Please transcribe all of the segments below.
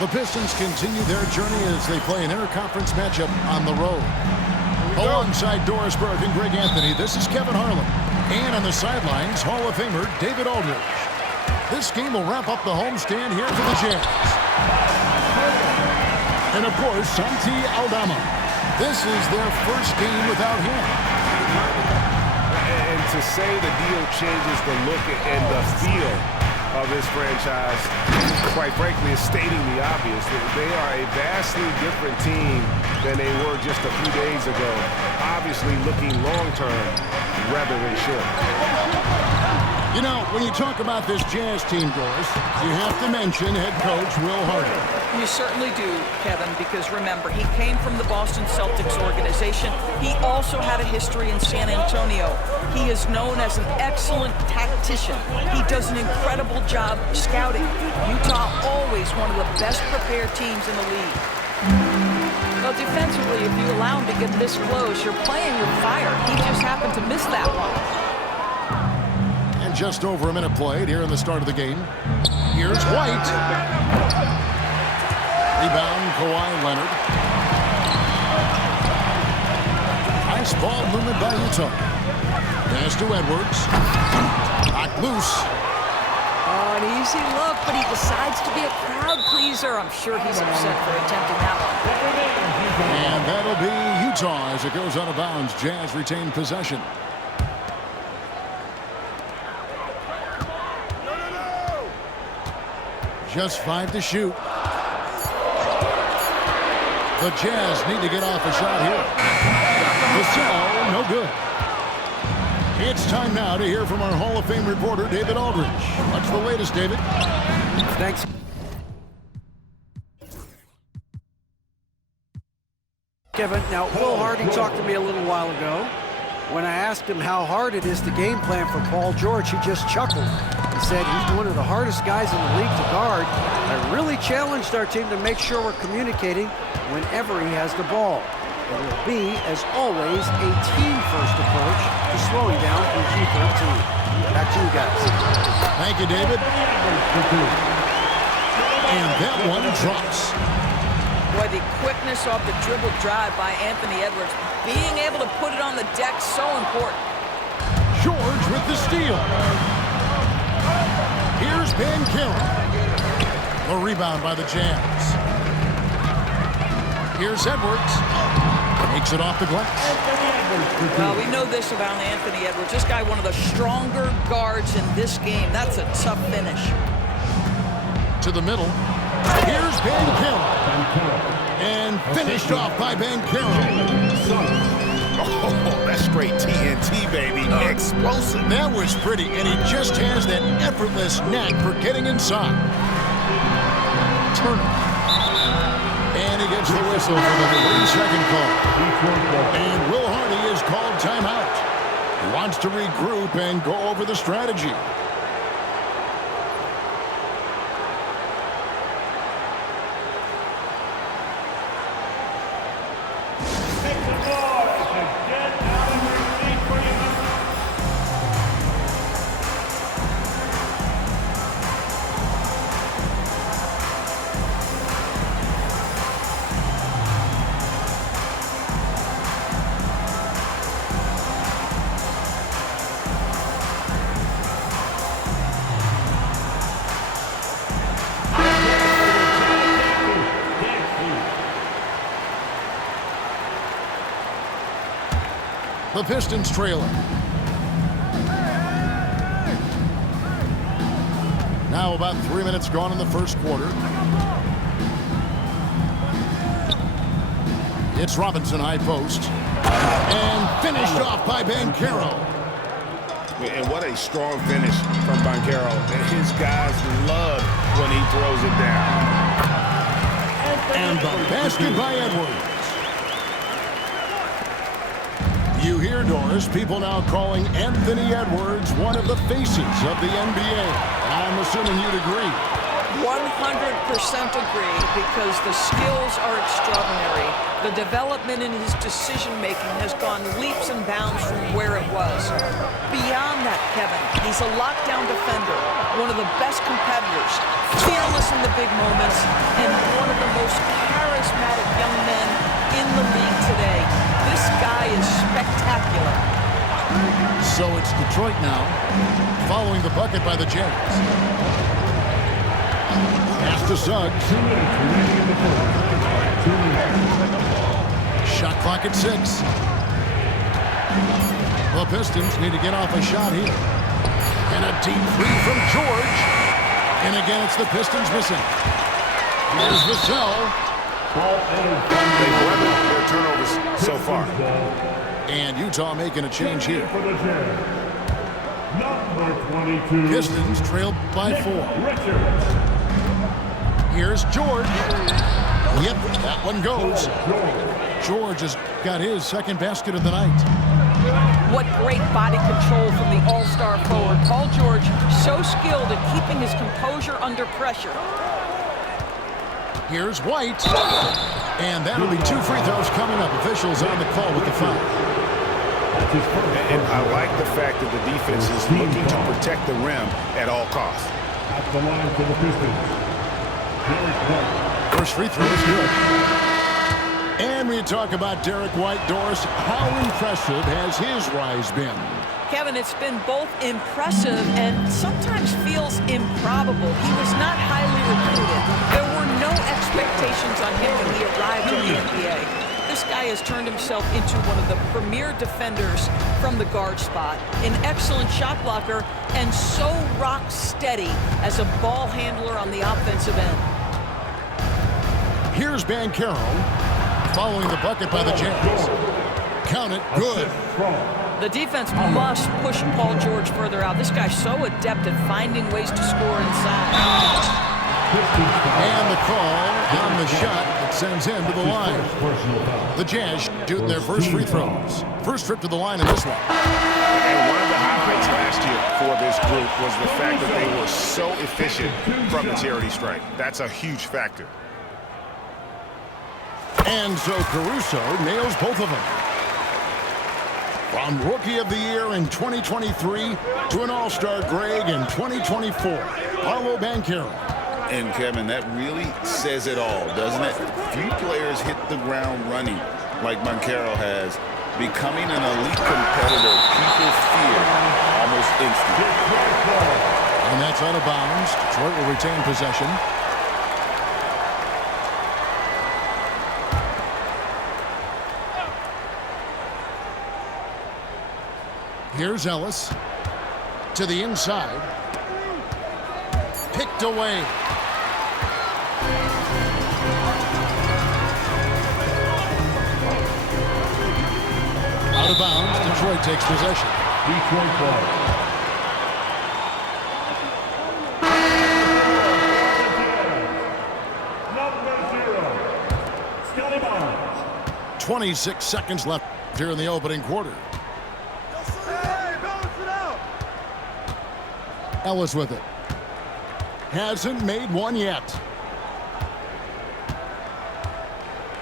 The Pistons continue their journey as they play an interconference matchup on the road. Alongside Doris Burke and Greg Anthony, this is Kevin Harlan. And on the sidelines, Hall of Famer David Aldridge. This game will wrap up the homestand here for the Jazz. And of course, Santi Aldama. This is their first game without him. And to say the deal changes the look and the feel of this franchise, quite frankly, is stating the obvious. They are a vastly different team than they were just a few days ago. Obviously looking long-term rather than short. You know, when you talk about this Jazz team, Doris, you have to mention head coach Will Hardy. You certainly do, Kevin, because remember, he came from the Boston Celtics organization. He also had a history in San Antonio. He is known as an excellent tactician. He does an incredible job scouting. Utah always one of the best prepared teams in the league. Well, defensively, if you allow him to get this close, you're playing with fire. He just happened to miss that one. And just over a minute played here in the start of the game. Here's White. Rebound, Kawhi Leonard. Nice ball movement by Utah. Pass to Edwards. Knocked loose. easy look, but he decides to be a crowd pleaser. I'm sure he's upset for attempting that one. And that'll be Utah as it goes out of bounds. Jazz retain possession. Just 5 to shoot. The Jazz need to get off a shot here. Vassell, no good. It's time now to hear from our Hall of Fame reporter, David Aldridge. What's the latest, David? Thanks. Kevin, now Will Hardy talked to me a little while ago. When I asked him how hard it is to game plan for Paul George, he just chuckled. He said he's one of the hardest guys in the league to guard. I really challenged our team to make sure we're communicating whenever he has the ball. It will be, as always, a team-first approach to slowing down from G13. Back to you guys. Thank you, David. And that one drops. Boy, the quickness off the dribble drive by Anthony Edwards, being able to put it on the deck, so important. George with the steal. Here's Banchero. The rebound by the Jazz. Here's Edwards. Makes it off the glass. Well, we know this about Anthony Edwards. This guy, one of the stronger guards in this game. That's a tough finish. To the middle. Here's Banchero. And finished off by Banchero. Oh, that's straight TNT, baby. Explosive. That was pretty, and he just has that effortless knack for getting inside. Turner. And he gets the whistle for the 3-second call. And Will Hardy is called timeout. He wants to regroup and go over the strategy. The Pistons trailing. Now about 3 minutes gone in the first quarter. It's Robinson high post. And finished off by Banchero. And what a strong finish from Banchero. His guys love when he throws it down. And the basket by Edwards. You hear, Doris, people now calling Anthony Edwards one of the faces of the NBA. I'm assuming you'd agree. 100% agree, because the skills are extraordinary. The development in his decision-making has gone leaps and bounds from where it was. Beyond that, Kevin, he's a lockdown defender, one of the best competitors, fearless in the big moments, and one of the most charismatic young men in the league today. This guy is spectacular. So it's Detroit now, following the bucket by the Jazz. Pass to Suggs. Shot clock at 6. The Pistons need to get off a shot here. And a deep three from George. And again, it's the Pistons missing. Here's Vassell. They've limited their turnovers so far. And Utah making a change here. Number 22. Pistons trail by 4. Here's George. Yep, that one goes. George has got his second basket of the night. What great body control from the all-star forward. Paul George, so skilled at keeping his composure under pressure. Here's White. And that'll be 2 free throws coming up. Officials on the call with the foul. And I like the fact that the defense is looking to protect the rim at all costs. At the line for the Pistons. First free throw is good. And we talk about Derek White, Doris. How impressive has his rise been? Kevin, it's been both impressive and sometimes feels improbable. He was not highly recruited. There were no expectations on him when he arrived in the NBA. This guy has turned himself into one of the premier defenders from the guard spot, an excellent shot blocker, and so rock steady as a ball handler on the offensive end. Here's Banchero following the bucket by the Jazz. Count it, good. The defense must push Paul George further out. This guy's so adept at finding ways to score inside. And the call on the shot that sends him to the line. The Jazz shooting their first free throws. First trip to the line in this one. And one of the highlights last year for this group was the fact that they were so efficient from the charity stripe. That's a huge factor. And so Caruso nails both of them. From Rookie of the Year in 2023 to an All-Star Greg in 2024, Paolo Banchero. And, Kevin, that really says it all, doesn't it? Few players hit the ground running like Banchero has, becoming an elite competitor people fear almost instantly. And that's out of bounds. Detroit will retain possession. Here's Ellis to the inside. Picked away. Out of bounds. Detroit takes possession. Detroit ball. Number 0, Scotty Barnes. 26 seconds left here in the opening quarter. Ellis with it. Hasn't made one yet.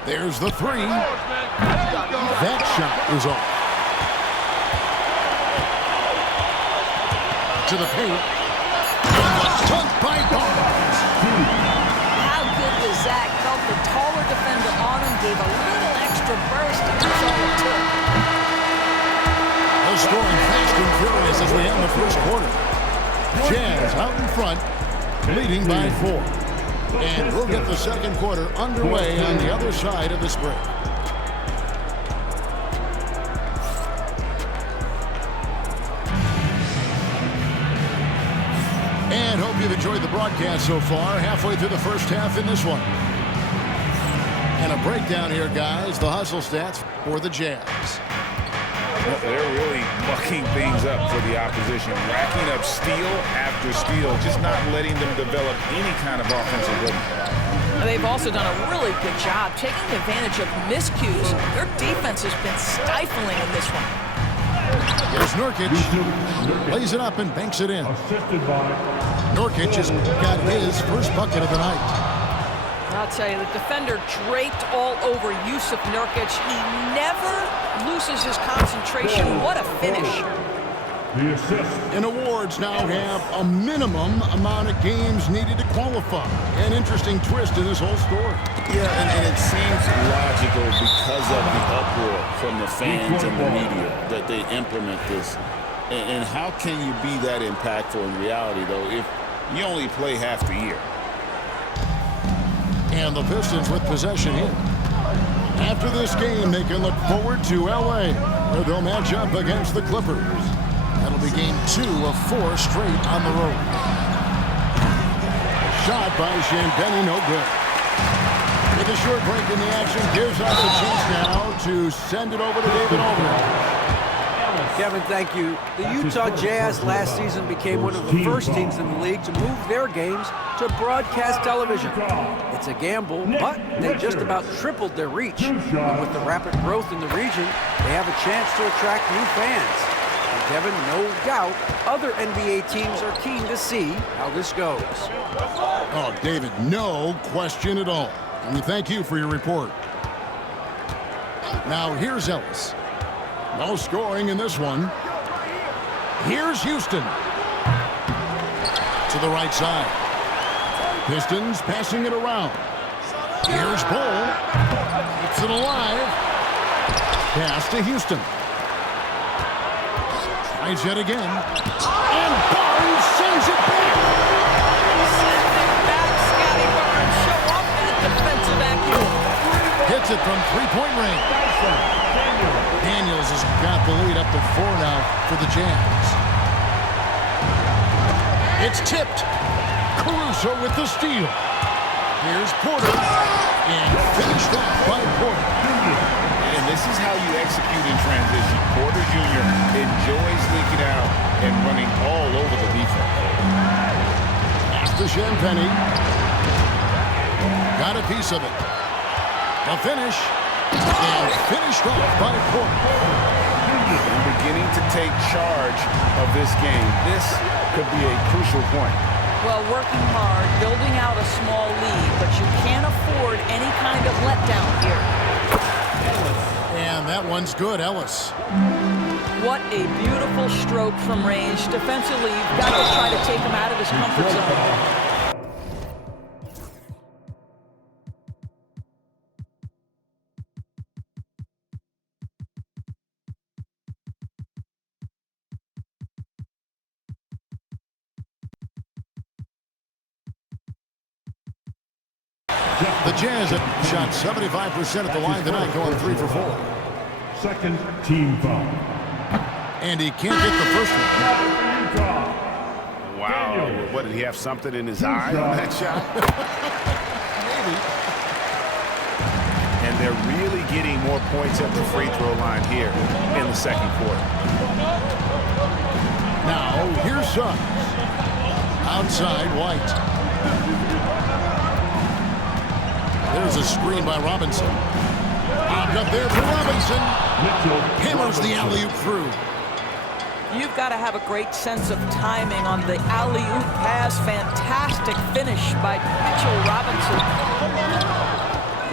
There's the three. That shot is off. To the paint. Dunk by Barnes. How good was that? Felt the taller defender on him, gave a little extra burst, and that's all it took. They're scoring fast and furious as we end the first quarter. Jazz out in front, leading by 4. And we'll get the second quarter underway on the other side of this break. And hope you've enjoyed the broadcast so far. Halfway through the first half in this one. And a breakdown here, guys. The hustle stats for the Jazz. They're really mucking things up for the opposition, racking up steal after steal, just not letting them develop any kind of offensive rhythm. They've also done a really good job taking advantage of miscues. Their defense has been stifling in this one. Here's Nurkic. Lays it up and banks it in. Assisted by Nurkic has got his first bucket of the night. I'll tell you, the defender draped all over Yusuf Nurkic. He never loses his concentration. What a finish. the assist. And awards now have a minimum amount of games needed to qualify. An interesting twist in this whole story. Yeah, and it seems logical because of the uproar from the fans and the media that they implement this. And how can you be that impactful in reality, though, if you only play half the year? And the Pistons with possession here. After this game, they can look forward to L.A., where they'll match up against the Clippers. That'll be game 2 of 4 straight on the road. Shot by Champagnie, no good. With a short break in the action, gives us a chance now to send it over to David Aldridge. Kevin, thank you. The Utah Jazz last season became one of the first teams in the league to move their games to broadcast television. It's a gamble, but they just about tripled their reach. And with the rapid growth in the region, they have a chance to attract new fans. And Kevin, no doubt, other NBA teams are keen to see how this goes. Oh, David, no question at all. And we thank you for your report. Now, here's Ellis. No scoring in this one. Here's Houston. To the right side. Pistons passing it around. Here's Bull. Keeps it alive. Pass to Houston. Tries yet again. And Barnes sends it back. Send it back, Scotty Barnes. Show off that defensive acumen. Hits it from three-point range. Daniels has got the lead up to 4 now for the Jazz. It's tipped. Caruso with the steal. Here's Porter. And finished off by Porter. And this is how you execute in transition. Porter Jr. enjoys leaking out and running all over the defense. After Champagnie. Got a piece of it. The finish. And finished off by Porter. And beginning to take charge of this game. This could be a crucial point. Well, working hard, building out a small lead, but you can't afford any kind of letdown here. And that one's good, Ellis. What a beautiful stroke from range. Defensively, you've got to try to take him out of his comfort zone. The Jazz have shot 75% at the line tonight, going 3 for 4. Second team foul. And he can't get the first one. Wow. What, did he have something in his eye on that shot? Maybe. And they're really getting more points at the free throw line here in the second quarter. Now, here's Suggs. Outside, White. There's a screen by Robinson. Bobbed up there for Robinson. Hammers the alley-oop through. You've got to have a great sense of timing on the alley-oop pass. Fantastic finish by Mitchell Robinson.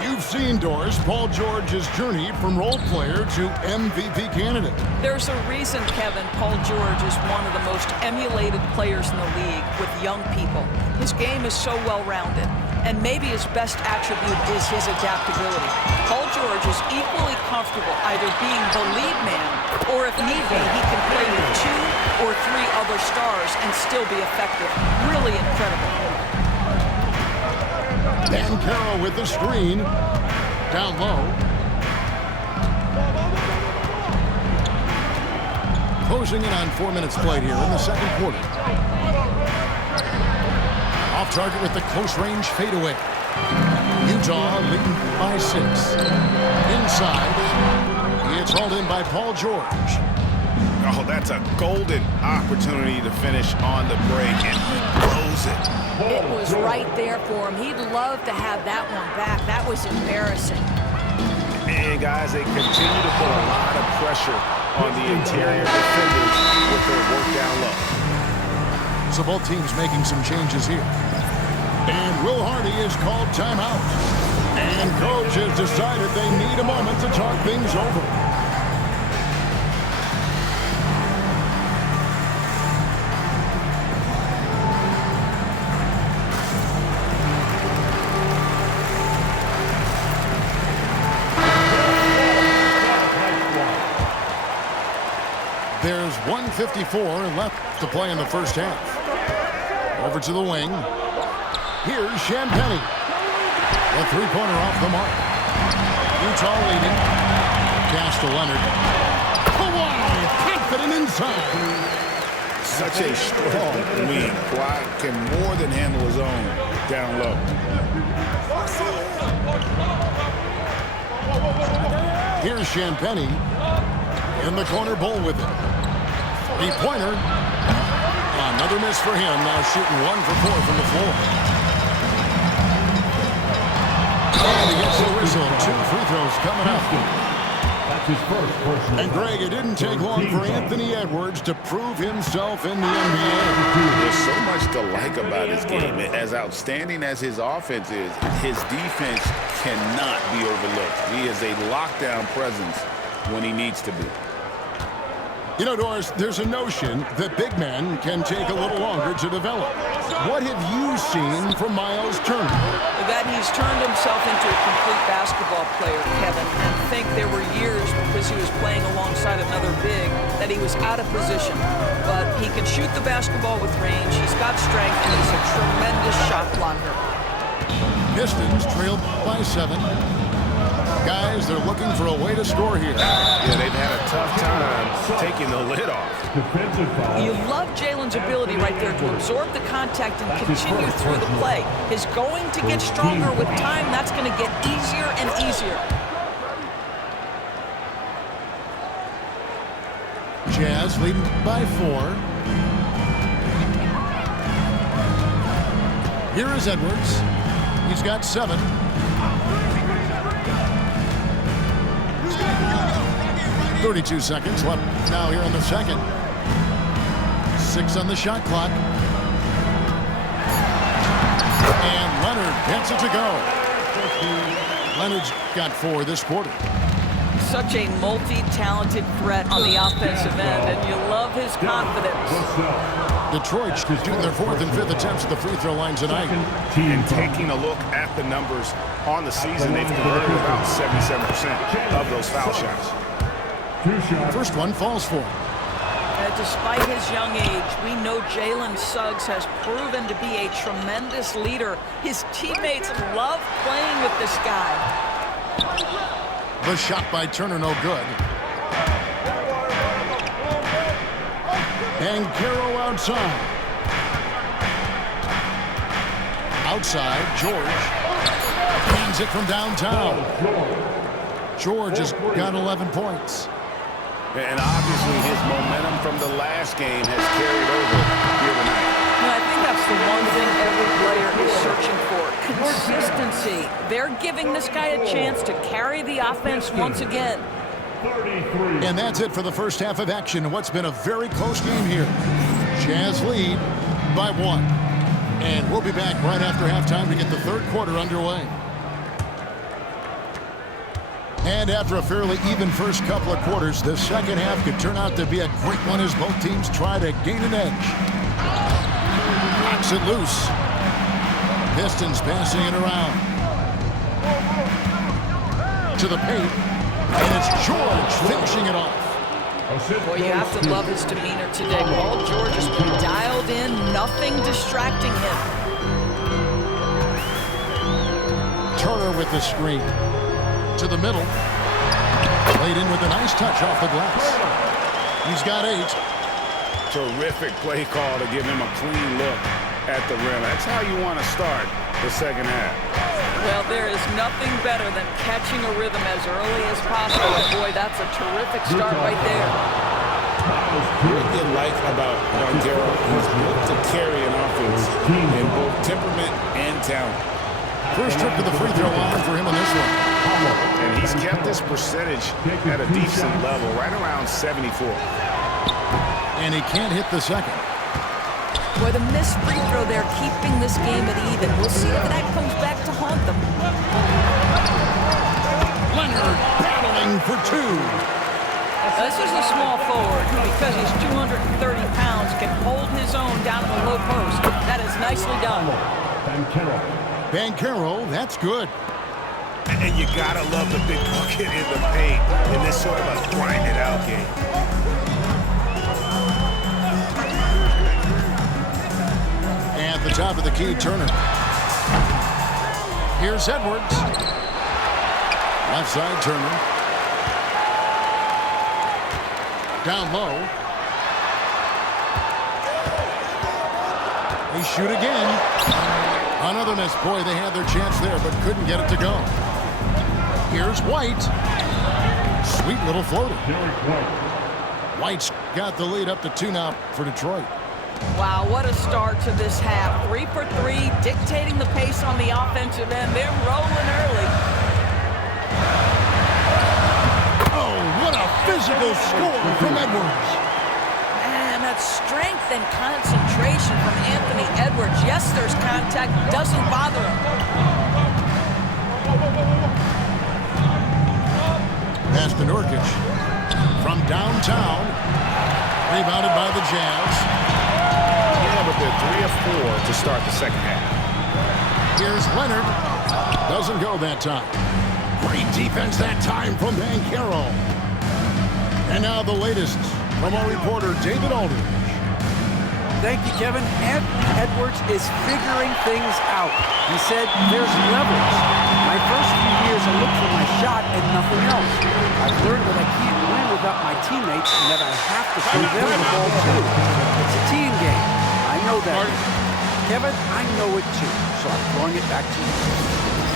You've seen, Doris, Paul George's journey from role player to MVP candidate. There's a reason, Kevin, Paul George is one of the most emulated players in the league with young people. His game is so well-rounded, and maybe his best attribute is his adaptability. Paul George is equally comfortable either being the lead man, or if need be, he can play with 2 or 3 other stars and still be effective. Really incredible. Dan Carroll with the screen. Down low. Closing in on 4 minutes played here in the second quarter. Off target with the close range fadeaway. Utah leading by 6. Inside. It's hauled in by Paul George. Oh, that's a golden opportunity to finish on the break, and he blows it. It was right there for him. He'd love to have that one back. That was embarrassing. And guys, they continue to put a lot of pressure on the interior defenders with their work down low. So both teams making some changes here. And Will Hardy is called timeout. And coach has decided they need a moment to talk things over. There's 1:54 left to play in the first half. Over to the wing. Here's Champagnie. A three-pointer off the mark. Utah leading. Pass to Leonard. Kawhi, confident inside. Such a strong wing. Kawhi can more than handle his own down low. Here's Champagnie. In the corner, Bull with it. Three-pointer. Another miss for him. Now shooting 1 for 4 from the floor. And he gets the whistle. 2 free throws coming up. That's his first personal. And Greg, it didn't take long for Anthony Edwards to prove himself in the NBA. There's so much to like about his game. As outstanding as his offense is, his defense cannot be overlooked. He is a lockdown presence when he needs to be. You know, Doris, there's a notion that big men can take a little longer to develop. What have you seen from Miles Turner? That he's turned himself into a complete basketball player, Kevin, and think there were years because he was playing alongside another big that he was out of position. But he can shoot the basketball with range, he's got strength, and he's a tremendous shot blocker. Pistons trailed by 7. Guys, they're looking for a way to score here. Yeah, they've had a tough time taking the lid off. Defensive foul. You love Jalen's ability right there to absorb the contact and continue through the play. He's going to get stronger with time. That's going to get easier and easier. Jazz leading by 4. Here is Edwards. He's got 7. .32 seconds left now here in the second. 6 on the shot clock. And Leonard gets it to go. Leonard's got 4 this quarter. Such a multi-talented threat on the offensive end, and you love his confidence. Detroit shooting their 4th and 5th attempts at the free throw line tonight. And taking a look at the numbers on the season, they've converted about 77% of those foul shots. First one falls for him. Despite his young age, we know Jalen Suggs has proven to be a tremendous leader. His teammates love playing with this guy. The shot by Turner, no good. And Caro outside. Outside, George. Hands it from downtown. George has got 11 points. And obviously his momentum from the last game has carried over here tonight. I think that's the one thing every player is searching for. Consistency. They're giving this guy a chance to carry the offense once again. And that's it for the first half of action. What's been a very close game here. Jazz lead by 1. And we'll be back right after halftime to get the third quarter underway. And after a fairly even first couple of quarters, the second half could turn out to be a great one as both teams try to gain an edge. Knocks it loose. Pistons passing it around. To the paint. And it's George finishing it off. Boy, you have to love his demeanor today. Paul George has been dialed in, nothing distracting him. Turner with the screen. To the middle. Laid in with a nice touch off the glass. He's got 8. Terrific play call to give him a clean look at the rim. That's how you want to start the second half. Well, there is nothing better than catching a rhythm as early as possible. And boy, that's a terrific start right there. What you like about Banchero, he's built to carry an offense in both temperament and talent. First trip to the free throw line for him in this one. And he's kept this percentage at a decent level, right around 74. And he can't hit the second. Boy, the missed free throw there, keeping this game at even. We'll see if that comes back to haunt them. Leonard battling for 2. This is a small forward who, because he's 230 pounds, can hold his own down in the low post. That is nicely done. Banchero, that's good. And you gotta love the big bucket in the paint in this sort of a grinded out game. At the top of the key, Turner. Here's Edwards. Left side, Turner. Down low. They shoot again. Another miss. Boy, they had their chance there, but couldn't get it to go. Here's White. Sweet little floater. White's got the lead up to 2 now for Detroit. Wow, what a start to this half. 3 for 3, dictating the pace on the offensive end. They're rolling early. Oh, what a physical score from Edwards. Man, that strength and concentration from Anthony Edwards. Yes, there's contact, doesn't bother him. Pass to Nurkic. From downtown. Rebounded by the Jazz. Yeah, but they're 3 of 4 to start the second half. Here's Leonard. Doesn't go that time. Great defense that time from Banchero. And now the latest from our reporter, David Aldridge. Thank you, Kevin. Anthony Edwards is figuring things out. He said there's levels. My first few years, I looked for my shot and nothing else. I've learned that I can't win without my teammates and that I have to throw them the ball too. It's a team game. I know that. Kevin, I know it too. So I'm throwing it back to you.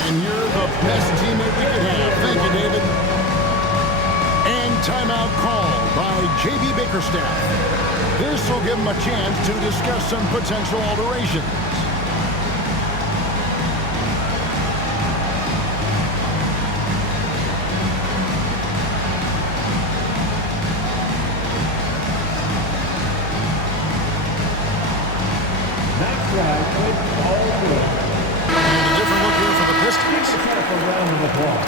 And you're the best teammate we could have. Thank you, David. And timeout called by J.B. Bickerstaff. This will give him a chance to discuss some potential alterations. Next drive, all good. And a different look here for the Pistons. Give yourself a round of applause.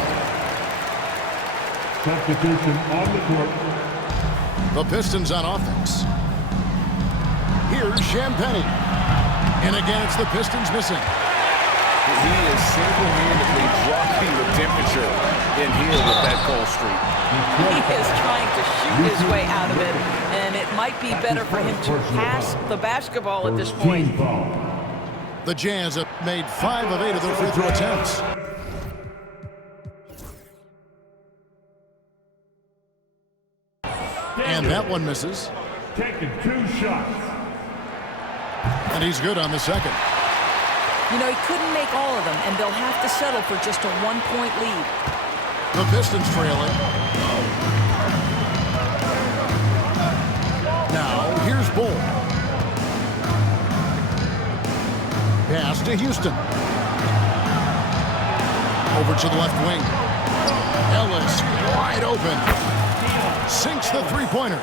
Substitution on the court. The Pistons on offense. Here's Champagnie. And again, it's the Pistons missing. He is single-handedly dropping the temperature in here with that cold streak. He is trying to shoot his way out of it, and it might be better for him to pass the basketball at this point. Team foul. The Jazz have made 5 of 8 of their free throw attempts. And that one misses. Taking 2 shots. And he's good on the second. You know, he couldn't make all of them, and they'll have to settle for just a 1-point lead. The Pistons trailing. Now, here's Bull. Pass to Houston. Over to the left wing. Ellis wide open. Sinks the three-pointer.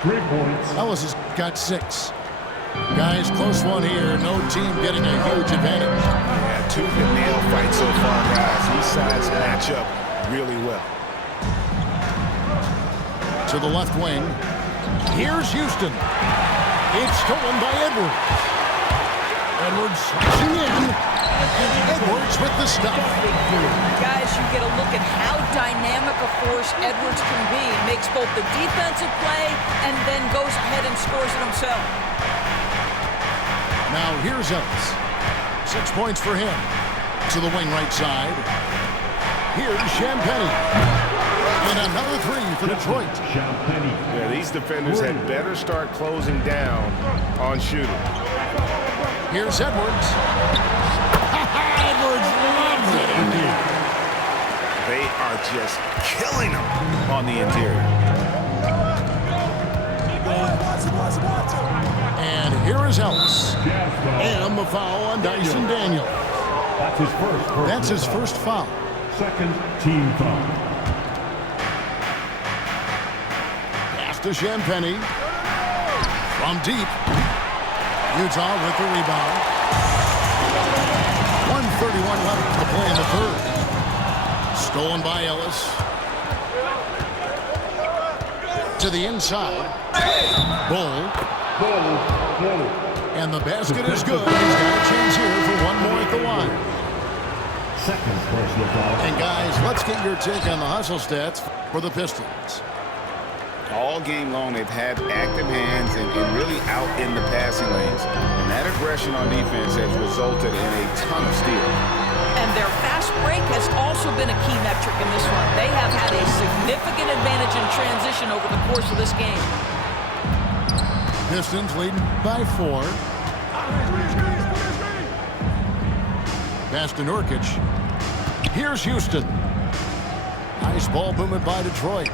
3 points. Ellis has got 6. Guys, close one here. No team getting a huge advantage. Yeah, tooth and nail fight so far, guys. These sides match up really well. To the left wing. Here's Houston. It's stolen by Edwards. Edwards slashing in. And Edwards with the stop. Guys, you get a look at how dynamic a force Edwards can be. Makes both the defensive play and then goes ahead and scores it himself. Now here's Ellis. 6 points for him. To the wing right side. Here's Champagnie. And another 3 for Detroit. Champagnie. Yeah, these defenders had better start closing down on shooting. Here's Edwards. Edwards loves it in there. They are just killing them on the interior. And here is Ellis. And the foul on Dyson Daniel. That's his first. That's his first foul. Second team foul. Pass to Champagnie. From deep. Utah with the rebound. 1:31 left to play in the third. Stolen by Ellis. To the inside. Bull. And the basket is good. He's got a chance here for one more at the line. Second personal foul. And guys, let's get your take on the hustle stats for the Pistons. All game long, they've had active hands and really out in the passing lanes. And that aggression on defense has resulted in a ton of steals. And their fast break has also been a key metric in this one. They have had a significant advantage in transition over the course of this game. Pistons leading by 4. Pass to Nurkic. Here's Houston. Nice ball movement by Detroit.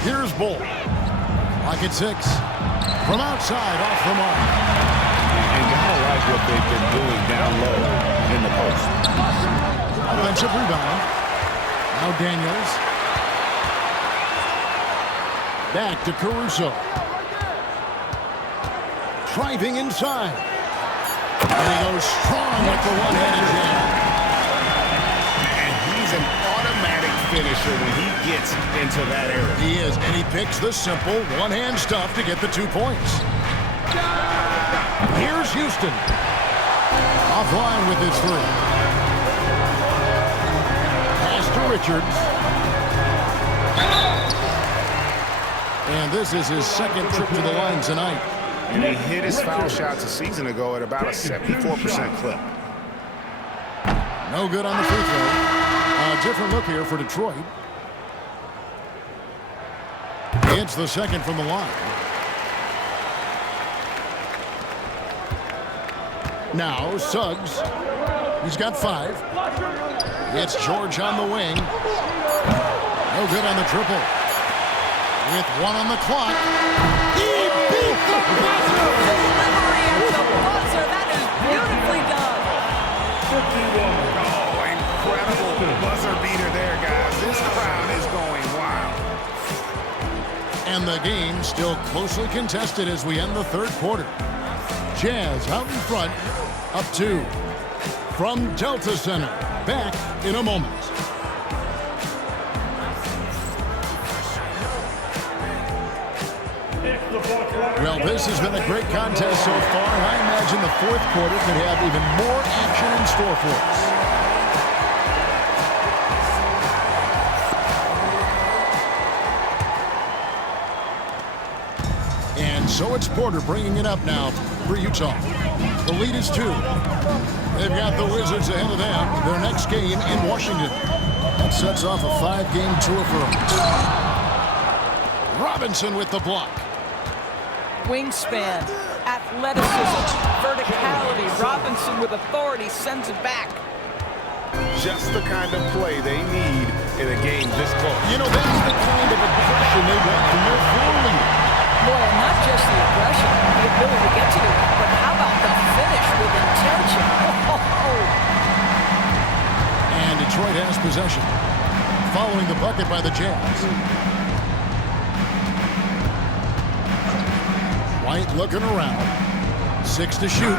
Here's Bull. Lock at 6. From outside, off the mark. And gotta like what they've been doing down low in the post. Offensive rebound. Now Daniels. Back to Caruso. Driving inside. And he goes strong with the one-handed jam. And he's an automatic finisher when he gets into that area. He is, and he picks the simple one-hand stuff to get the 2 points. Here's Houston. Offline with his 3. Pass to Richards. And this is his second trip to the line tonight. And he hit his foul shots a season ago at about a 74% clip. No good on the free throw. A different look here for Detroit. It's the second from the line. Now Suggs. He's got 5. It's George on the wing. No good on the triple. With 1 on the clock. He beat the buzzer! Delivery at the buzzer. That is beautifully done. 51. Oh, incredible buzzer beater there, guys. This crowd is going wild. And the game still closely contested as we end the third quarter. Jazz out in front, up 2. From Delta Center, back in a moment. Well, this has been a great contest so far, and I imagine the fourth quarter could have even more action in store for us. And so it's Porter bringing it up now for Utah. The lead is 2. They've got the Wizards ahead of them. Their next game in Washington. That sets off a 5-game tour for them. Robinson with the block. Wingspan, athleticism, verticality. Robinson with authority sends it back. Just the kind of play they need in a game this close. You know, that's the kind of aggression they want from their floor leader. Boy, and not just the aggression, the ability to get to the rim, but how about the finish with intention? And Detroit has possession. Following the bucket by the Jazz. White looking around. 6 to shoot.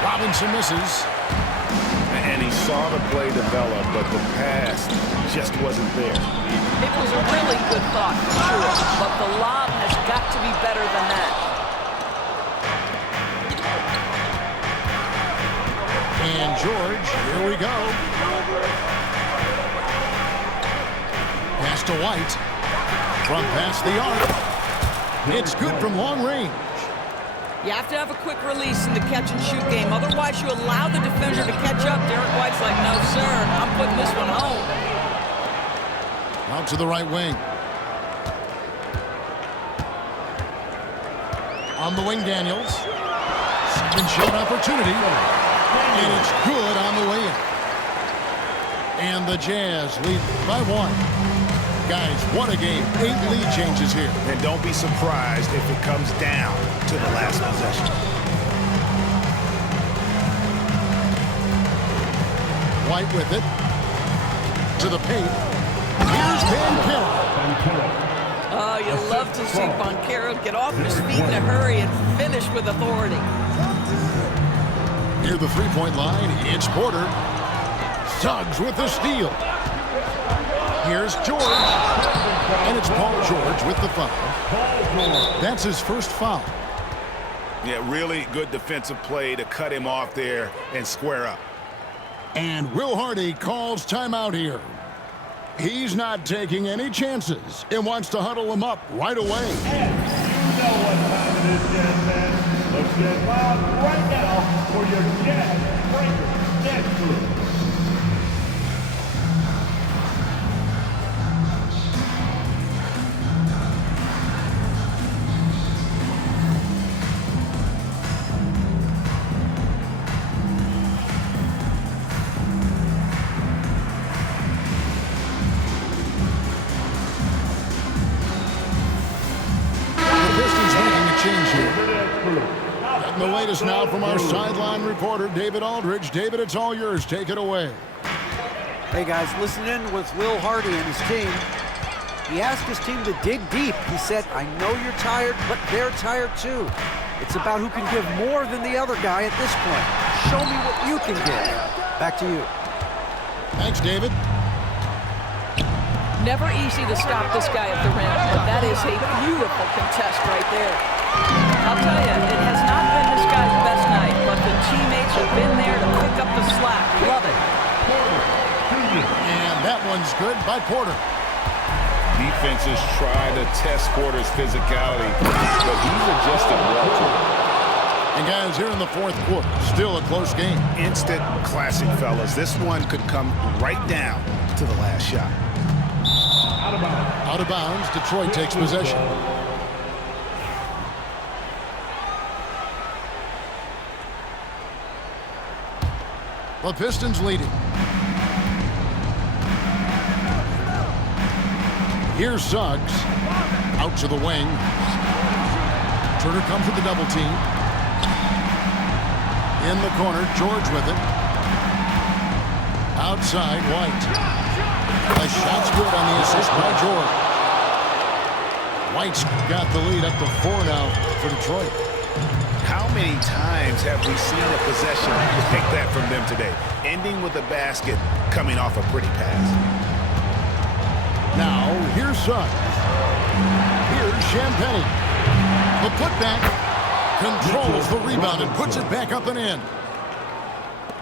Robinson misses. And he saw the play develop, but the pass just wasn't there. It was a really good thought, for sure, but the lob has got to be better than that. And George, here we go. Pass to White. From past the arc. It's good from long range. You have to have a quick release in the catch-and-shoot game. Otherwise, you allow the defender to catch up. Derek White's like, no, sir, I'm putting this one home. Out to the right wing. On the wing, Daniels. Second shot opportunity. And it's good on the way in. And the Jazz lead by 1. Guys, what a game. 8 lead changes here. And don't be surprised if it comes down to the last possession. White with it. To the paint. Here's Banchero. Oh, you love to see Banchero get off his feet in a hurry and finish with authority. Near the three-point line, it's Porter. Suggs with the steal. Here's George. And it's Paul George with the foul. That's his first foul. Yeah, really good defensive play to cut him off there and square up. And Will Hardy calls timeout here. He's not taking any chances and wants to huddle him up right away. And you know what time it is, Jazz fans. Let's get loud right now for your Jazz Breaker Dance Group. And the latest now from our sideline reporter, David Aldridge. David, it's all yours. Take it away. Hey, guys, listen in with Will Hardy and his team. He asked his team to dig deep. He said, I know you're tired, but they're tired too. It's about who can give more than the other guy at this point. Show me what you can give. Back to you. Thanks, David. Never easy to stop this guy at the rim, but that is a beautiful contest right there. I'll tell you, it has not been this guy's best night, but the teammates have been there to pick up the slack. Love it. And that one's good by Porter. Defenses try to test Porter's physicality, but he's adjusted well to it. And guys, here in the fourth quarter, still a close game. Instant classic, fellas. This one could come right down to the last shot. Out of bounds, Detroit takes possession. The Pistons leading. Here's Suggs. Out to the wing. Turner comes with the double team. In the corner, George with it. Outside, White. The shot's good on the assist by George. White's got the lead up to 4 now for Detroit. How many times have we seen a possession like that from them today? Ending with a basket, coming off a pretty pass. Now, here's Suggs. Here's Champagnie. The putback controls the rebound and puts it back up and in.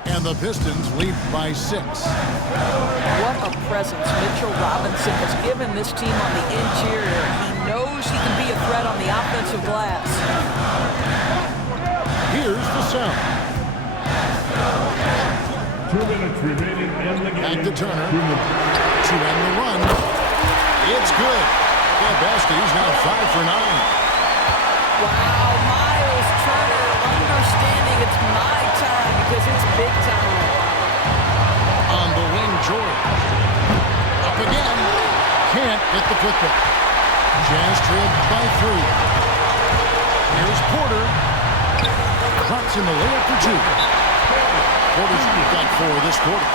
And the Pistons lead by 6. What a presence Mitchell Robinson has given this team on the interior. He knows he can be a threat on the offensive glass. Here's the sound. 2 minutes remaining in the game. Back to Turner to end the run. It's good. That basket, he's now 5 for 9. Wow, Miles Turner understanding it's my time because it's big time. On the wing, George. Up again. Can't get the putback. Jazz trailed by 3. Here's Porter. Drops in the layup for 2. Porter's got 4 this quarter.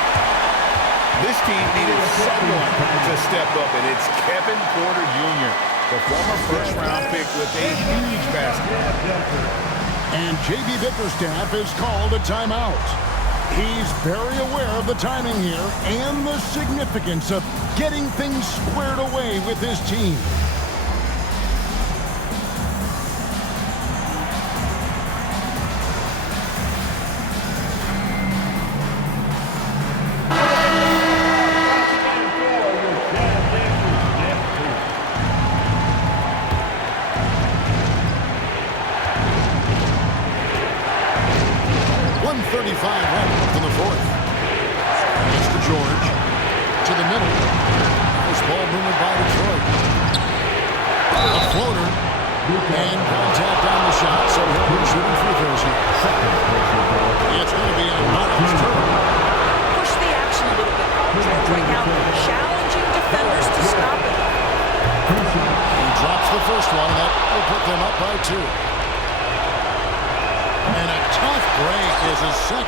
This team needed someone to step up, and it's Kevin Porter Jr., the former first-round pick with a huge basket. And J.B. Bickerstaff has called a timeout. He's very aware of the timing here and the significance of getting things squared away with his team.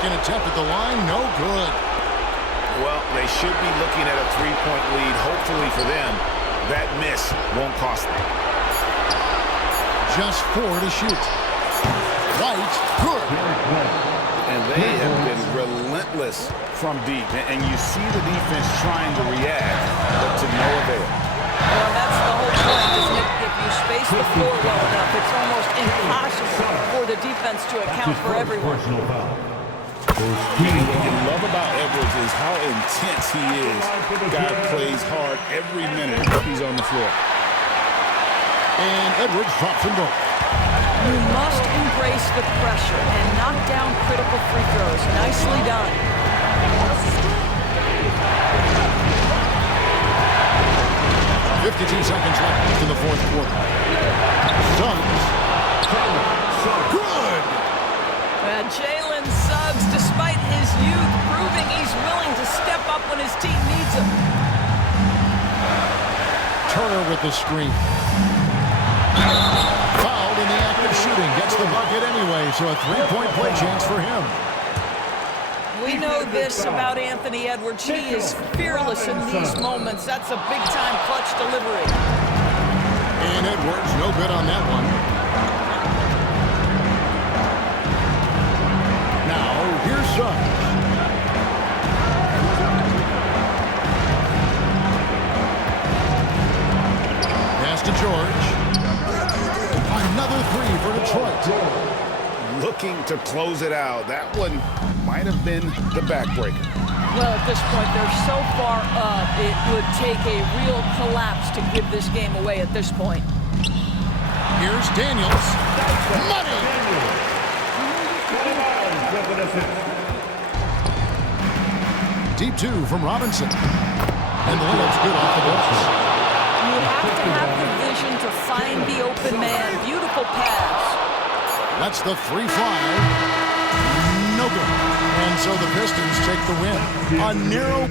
Attempt at the line, no good. Well, they should be looking at a 3-point lead. Hopefully for them, that miss won't cost them. Just 4 to shoot. White, good. And they have been relentless from deep. And you see the defense trying to react, but to no avail. Well, that's the whole point, isn't it? If you space the floor well enough, it's almost impossible for the defense to account for everyone. What you love about Edwards is how intense he is. Guy plays hard every minute he's on the floor. And Edwards drops them both. You must embrace the pressure and knock down critical free throws. Nicely done. 52 seconds left in the fourth quarter. Suggs. Good! Jalen Suggs, despite his youth, proving he's willing to step up when his team needs him. Turner with the screen. Fouled in the act of shooting. Gets the bucket anyway, so a 3-point play chance for him. We know this about Anthony Edwards. He is fearless in these moments. That's a big-time clutch delivery. And Edwards, no good on that one. Now, here's Suggs. to close it out. That one might have been the backbreaker. Well, at this point, they're so far up, it would take a real collapse to give this game away at this point. Here's Daniels. Money! Deep two from Robinson. And the layup's good off the books. You have to have the vision to find the open man. Beautiful pass. That's the free fly. No good. And so the Pistons take the win. A narrow